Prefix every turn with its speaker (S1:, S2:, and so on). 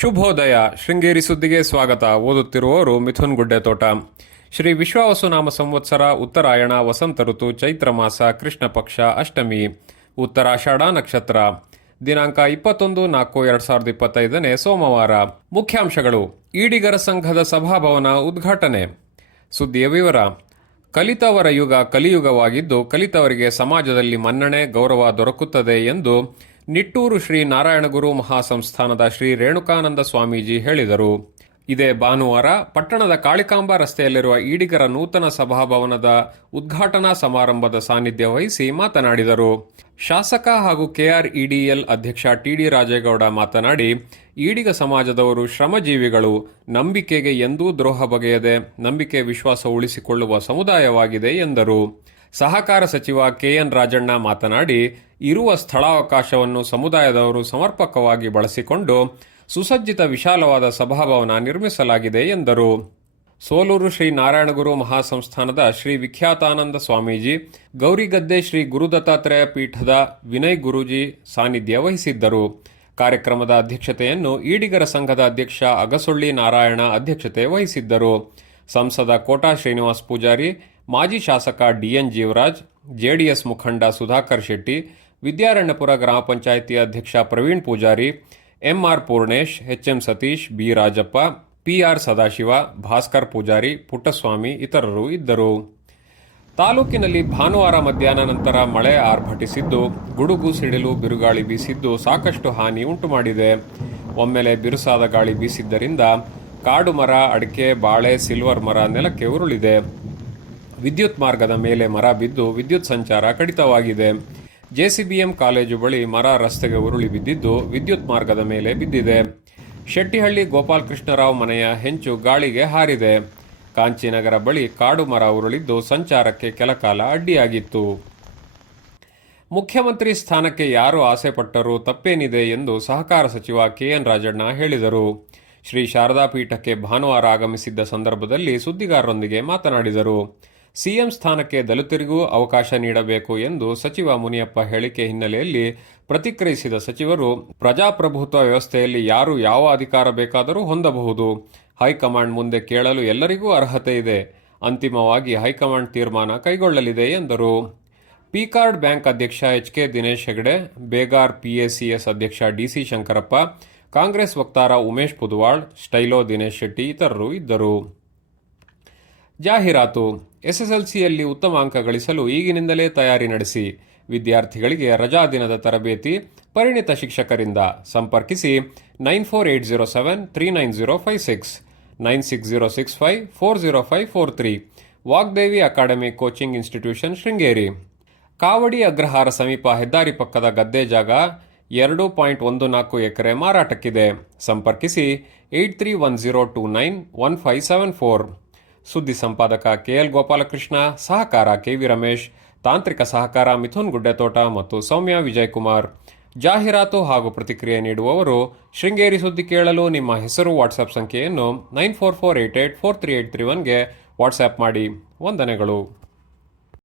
S1: ಶುಭೋದಯ. ಶೃಂಗೇರಿ ಸುದ್ದಿಗೆ ಸ್ವಾಗತ. ಓದುತ್ತಿರುವವರು ಮಿಥುನ್ ಗುಡ್ಡೆತೋಟ. ಶ್ರೀ ವಿಶ್ವಾವಸುನಾಮ ಸಂವತ್ಸರ, ಉತ್ತರಾಯಣ, ವಸಂತ ಋತು, ಚೈತ್ರ ಮಾಸ, ಕೃಷ್ಣ ಪಕ್ಷ, ಅಷ್ಟಮಿ ಉತ್ತರಾಷಾಢ ನಕ್ಷತ್ರ. ದಿನಾಂಕ ಇಪ್ಪತ್ತೊಂದು ನಾಲ್ಕು ಎರಡ್ ಸಾವಿರದ ಇಪ್ಪತ್ತೈದನೇ ಸೋಮವಾರ. ಮುಖ್ಯಾಂಶಗಳು. ಈಡಿಗರ ಸಂಘದ ಸಭಾಭವನ ಉದ್ಘಾಟನೆ. ಸುದ್ದಿಯ ವಿವರ. ಕಲಿತವರ ಯುಗ ಕಲಿಯುಗವಾಗಿದ್ದು, ಕಲಿತವರಿಗೆ ಸಮಾಜದಲ್ಲಿ ಮನ್ನಣೆ, ಗೌರವ ದೊರಕುತ್ತದೆ ಎಂದು ನಿಟ್ಟೂರು ಶ್ರೀ ನಾರಾಯಣಗುರು ಮಹಾಸಂಸ್ಥಾನದ ಶ್ರೀ ರೇಣುಕಾನಂದ ಸ್ವಾಮೀಜಿ ಹೇಳಿದರು. ಇದೇ ಭಾನುವಾರ ಪಟ್ಟಣದ ಕಾಳಿಕಾಂಬ ರಸ್ತೆಯಲ್ಲಿರುವ ಈಡಿಗರ ನೂತನ ಸಭಾಭವನದ ಉದ್ಘಾಟನಾ ಸಮಾರಂಭದ ಸಾನ್ನಿಧ್ಯ ವಹಿಸಿ ಮಾತನಾಡಿದರು. ಶಾಸಕ ಹಾಗೂ ಕೆಆರ್ಇಡಿಎಲ್ ಅಧ್ಯಕ್ಷ ಟಿಡಿ ರಾಜೇಗೌಡ ಮಾತನಾಡಿ, ಈಡಿಗ ಸಮಾಜದವರು ಶ್ರಮಜೀವಿಗಳು, ನಂಬಿಕೆಗೆ ಎಂದೂ ದ್ರೋಹ ಬಗೆಯದೆ ನಂಬಿಕೆ ವಿಶ್ವಾಸ ಉಳಿಸಿಕೊಳ್ಳುವ ಸಮುದಾಯವಾಗಿದೆ ಎಂದರು. ಸಹಕಾರ ಸಚಿವ ಕೆಎನ್ ರಾಜಣ್ಣ ಮಾತನಾಡಿ, ಇರುವ ಸ್ಥಳಾವಕಾಶವನ್ನು ಸಮುದಾಯದವರು ಸಮರ್ಪಕವಾಗಿ ಬಳಸಿಕೊಂಡು ಸುಸಜ್ಜಿತ ವಿಶಾಲವಾದ ಸಭಾಭವನ ನಿರ್ಮಿಸಲಾಗಿದೆ ಎಂದರು. ಸೋಲೂರು ಶ್ರೀ ನಾರಾಯಣಗುರು ಮಹಾಸಂಸ್ಥಾನದ ಶ್ರೀ ವಿಖ್ಯಾತಾನಂದ ಸ್ವಾಮೀಜಿ ಗೌರಿಗದ್ದೆ ಶ್ರೀ ಗುರುದತ್ತಾತ್ರೇಯ ಪೀಠದ ವಿನಯ್ ಗುರೂಜಿ ಸಾನ್ನಿಧ್ಯ ವಹಿಸಿದ್ದರು. ಕಾರ್ಯಕ್ರಮದ ಅಧ್ಯಕ್ಷತೆಯನ್ನು ಈಡಿಗರ ಸಂಘದ ಅಧ್ಯಕ್ಷ ಅಗಸೊಳ್ಳಿ ನಾರಾಯಣ ಅಧ್ಯಕ್ಷತೆ ವಹಿಸಿದ್ದರು. ಸಂಸದ ಕೋಟಾ ಶ್ರೀನಿವಾಸ್ ಪೂಜಾರಿ ಮಾಜಿ ಶಾಸಕ ಡಿಎನ್ ಜೀವರಾಜ್, ಜೆಡಿಎಸ್ ಮುಖಂಡ ಸುಧಾಕರ್ ಶೆಟ್ಟಿ, ವಿದ್ಯಾರಣ್ಯಪುರ ಗ್ರಾಮ ಪಂಚಾಯಿತಿ ಅಧ್ಯಕ್ಷ Praveen Poojari, M R Purnesh, H M Satish, B Rajappa, P R Sadashiva, Bhaskar Poojari, Puttaswamy ಇತರರು ಇದ್ದರು. ತಾಲೂಕಿನಲ್ಲಿ ಭಾನುವಾರ ಮಧ್ಯಾಹ್ನ ನಂತರ ಮಳೆ ಆರ್ಭಟಿಸಿದ್ದು, ಗುಡುಗು, ಸಿಡಿಲು, ಬಿರುಗಾಳಿ ಬೀಸಿದ್ದು ಸಾಕಷ್ಟು ಹಾನಿ ಉಂಟುಮಾಡಿದೆ. ಒಮ್ಮೆಲೆ ಬಿರುಸಾದ ಗಾಳಿ ಬೀಸಿದ್ದರಿಂದ ಕಾಡು ಮರ, ಅಡಿಕೆ, ಬಾಳೆ, ಸಿಲ್ವರ್ ಮರ ನೆಲಕ್ಕೆ ಉರುಳಿದೆ. ವಿದ್ಯುತ್ ಮಾರ್ಗದ ಮೇಲೆ ಮರ ಬಿದ್ದು ವಿದ್ಯುತ್ ಸಂಚಾರ ಕಡಿತವಾಗಿದೆ. ಜೆಸಿಬಿಎಂ ಕಾಲೇಜು ಬಳಿ ಮರ ರಸ್ತೆಗೆ ಉರುಳಿ ಬಿದ್ದಿದ್ದು ವಿದ್ಯುತ್ ಮಾರ್ಗದ ಮೇಲೆ ಬಿದ್ದಿದೆ. ಶೆಟ್ಟಿಹಳ್ಳಿ ಗೋಪಾಲಕೃಷ್ಣರಾವ್ ಮನೆಯ ಹೆಂಚು ಗಾಳಿಗೆ ಹಾರಿದೆ. ಕಾಂಚಿನಗರ ಬಳಿ ಕಾಡು ಮರ ಉರುಳಿದ್ದು ಸಂಚಾರಕ್ಕೆ ಕೆಲಕಾಲ ಅಡ್ಡಿಯಾಗಿತ್ತು. ಮುಖ್ಯಮಂತ್ರಿ ಸ್ಥಾನಕ್ಕೆ ಯಾರು ಆಸೆ ಪಟ್ಟರೂ ತಪ್ಪೇನಿದೆ ಎಂದು ಸಹಕಾರ ಸಚಿವ ಕೆಎನ್ ರಾಜಣ್ಣ ಹೇಳಿದರು. ಶ್ರೀ ಶಾರದಾ ಪೀಠಕ್ಕೆ ಭಾನುವಾರ ಆಗಮಿಸಿದ್ದ ಸಂದರ್ಭದಲ್ಲಿ ಸುದ್ದಿಗಾರರೊಂದಿಗೆ ಮಾತನಾಡಿದರು. ಸಿಎಂ ಸ್ಥಾನಕ್ಕೆ ದಲಿತರಿಗೂ ಅವಕಾಶ ನೀಡಬೇಕು ಎಂದು ಸಚಿವ ಮುನಿಯಪ್ಪ ಹೇಳಿಕೆ ಹಿನ್ನೆಲೆಯಲ್ಲಿ ಪ್ರತಿಕ್ರಿಯಿಸಿದ ಸಚಿವರು, ಪ್ರಜಾಪ್ರಭುತ್ವ ವ್ಯವಸ್ಥೆಯಲ್ಲಿ ಯಾರು ಯಾವ ಅಧಿಕಾರ ಬೇಕಾದರೂ ಹೊಂದಬಹುದು. ಹೈಕಮಾಂಡ್ ಮುಂದೆ ಕೇಳಲು ಎಲ್ಲರಿಗೂ ಅರ್ಹತೆ ಇದೆ. ಅಂತಿಮವಾಗಿ ಹೈಕಮಾಂಡ್ ತೀರ್ಮಾನ ಕೈಗೊಳ್ಳಲಿದೆ ಎಂದರು. ಪಿಕಾರ್ಡ್ ಬ್ಯಾಂಕ್ ಅಧ್ಯಕ್ಷ H K Dinesh Hegde, Begar PACS ಅಧ್ಯಕ್ಷ ಡಿಸಿ ಶಂಕರಪ್ಪ, ಕಾಂಗ್ರೆಸ್ ವಕ್ತಾರ ಉಮೇಶ್ ಪುದುವಾಳ್, ಸ್ಟೈಲೋ ದಿನೇಶ್ ಶೆಟ್ಟಿ ಇತರರು ಇದ್ದರು. ಜಾಹೀರಾತು. ಎಸ್ಎಸ್ಎಲ್ಸಿಯಲ್ಲಿ ಉತ್ತಮ ಅಂಕ ಗಳಿಸಲು ಈಗಿನಿಂದಲೇ ತಯಾರಿ ನಡೆಸಿ. ವಿದ್ಯಾರ್ಥಿಗಳಿಗೆ ರಜಾ ದಿನದ ತರಬೇತಿ ಪರಿಣಿತ ಶಿಕ್ಷಕರಿಂದ. ಸಂಪರ್ಕಿಸಿ nine four eight zero seven three nine zero five six, nine six zero six five four zero five four three. Vagdevi academy coaching institution Sringeri. Kavadi Agrahara ಸಮೀಪ ಹೆದ್ದಾರಿ ಪಕ್ಕದ ಗದ್ದೆ ಜಾಗ ಎರಡು ಪಾಯಿಂಟ್ ಒಂದು ನಾಲ್ಕು ಎಕರೆ ಮಾರಾಟಕ್ಕಿದೆ. ಸಂಪರ್ಕಿಸಿ eight three one zero two nine one five seven four. ಸುದ್ದಿ ಸಂಪಾದಕ ಕೆಎಲ್ ಗೋಪಾಲಕೃಷ್ಣ, ಸಹಕಾರ ಕೆವಿ ರಮೇಶ್, ತಾಂತ್ರಿಕ ಸಹಕಾರ ಮಿಥುನ್ ಗುಡ್ಡೆತೋಟ ಮತ್ತು ಸೌಮ್ಯ ವಿಜಯಕುಮಾರ್. ಜಾಹೀರಾತು ಹಾಗೂ ಪ್ರತಿಕ್ರಿಯೆ ನೀಡುವವರು ಶೃಂಗೇರಿ ಸುದ್ದಿ ಕೇಳಲು ನಿಮ್ಮ ಹೆಸರು ವಾಟ್ಸಾಪ್ ಸಂಖ್ಯೆಯನ್ನು nine four four eight eight four three eight three ಒನ್ಗೆ WhatsApp ಮಾಡಿ. ವಂದನೆಗಳು.